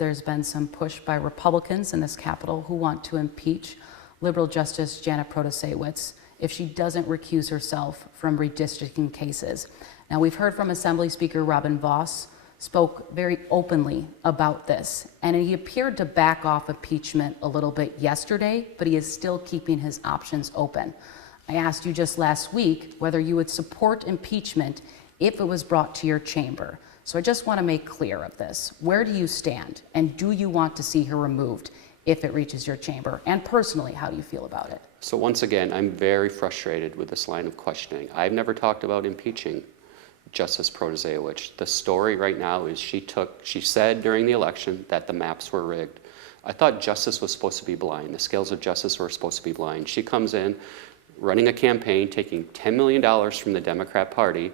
there's been some push by Republicans in this Capitol who want to impeach liberal Justice Janet Protasewicz if she doesn't recuse herself from redistricting cases. Now, we've heard from Assembly Speaker Robin Vos spoke very openly about this, and he appeared to back off impeachment a little bit yesterday, but he is still keeping his options open. I asked you just last week whether you would support impeachment if it was brought to your chamber. So I just want to make clear of this. Where do you stand, and do you want to see her removed if it reaches your chamber? And personally, how do you feel about it? So once again, I'm very frustrated with this line of questioning. I've never talked about impeaching Justice Protasewicz. The story right now is she said during the election that the maps were rigged. I thought justice was supposed to be blind. The scales of justice were supposed to be blind. She comes in running a campaign, taking $10 million from the Democrat Party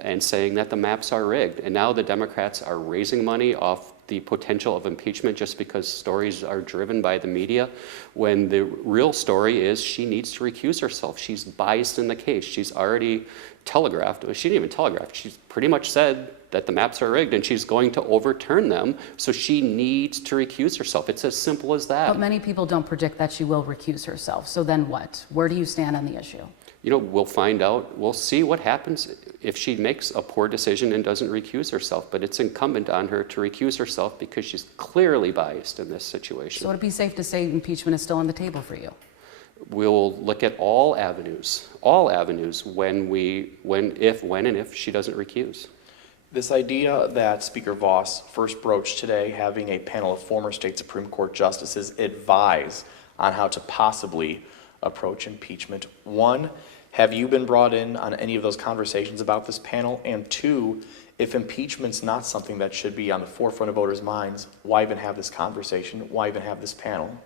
and saying that the maps are rigged. And now the Democrats are raising money off the potential of impeachment just because stories are driven by the media, when the real story is she needs to recuse herself. She's biased in the case. She's already telegraphed, she didn't even telegraph, she's pretty much said that the maps are rigged and she's going to overturn them, so she needs to recuse herself. It's as simple as that. But many people don't predict that she will recuse herself, so then what? Where do you stand on the issue? You know, we'll find out, we'll see what happens if she makes a poor decision and doesn't recuse herself, but it's incumbent on her to recuse herself because she's clearly biased in this situation. So would it be safe to say impeachment is still on the table for you? We'll look at all avenues when and if she doesn't recuse. This idea that Speaker Vos first broached today, having a panel of former state Supreme Court justices advise on how to possibly approach impeachment. One, have you been brought in on any of those conversations about this panel? And two, if impeachment's not something that should be on the forefront of voters' minds, why even have this conversation? Why even have this panel?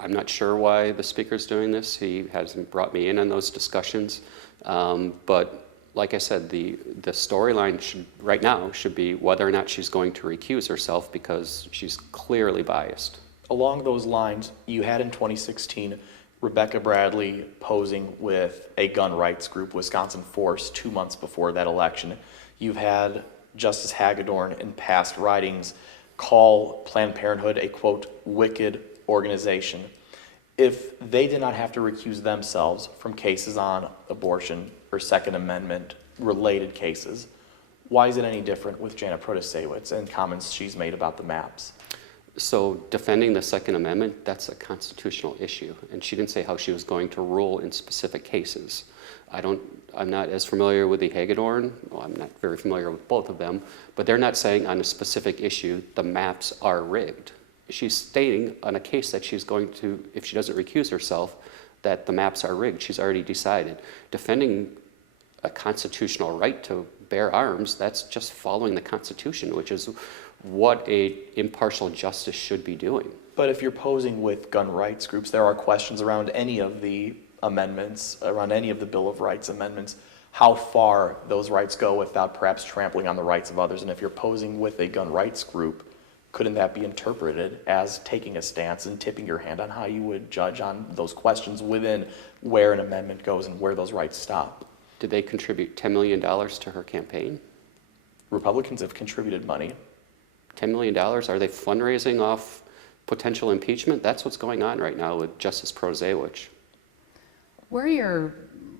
I'm not sure why the speaker's doing this. He hasn't brought me in on those discussions. But like I said, the storyline right now should be whether or not she's going to recuse herself because she's clearly biased. Along those lines, you had in 2016 Rebecca Bradley posing with a gun rights group, Wisconsin Force, 2 months before that election. You've had Justice Hagedorn in past writings call Planned Parenthood a, quote, wicked organization. If they did not have to recuse themselves from cases on abortion or Second Amendment related cases, why is it any different with Janet Protasewicz and comments she's made about the maps? So defending the Second Amendment, that's a constitutional issue. And she didn't say how she was going to rule in specific cases. I'm not as familiar with the Hagedorn, well, I'm not very familiar with both of them, but they're not saying on a specific issue the maps are rigged. She's stating on a case that she's going to, if she doesn't recuse herself, that the maps are rigged. She's already decided. Defending a constitutional right to bear arms, that's just following the Constitution, which is what a impartial justice should be doing. But if you're posing with gun rights groups, there are questions around any of the amendments, around any of the Bill of Rights amendments, how far those rights go without perhaps trampling on the rights of others. And if you're posing with a gun rights group, couldn't that be interpreted as taking a stance and tipping your hand on how you would judge on those questions within where an amendment goes and where those rights stop? Did they contribute $10 million to her campaign? Republicans have contributed money. $10 million? Are they fundraising off potential impeachment? That's what's going on right now with Justice Protasewicz. Where are your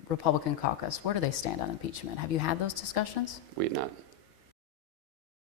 Republican caucus? Where do they stand on impeachment? Have you had those discussions? We have not.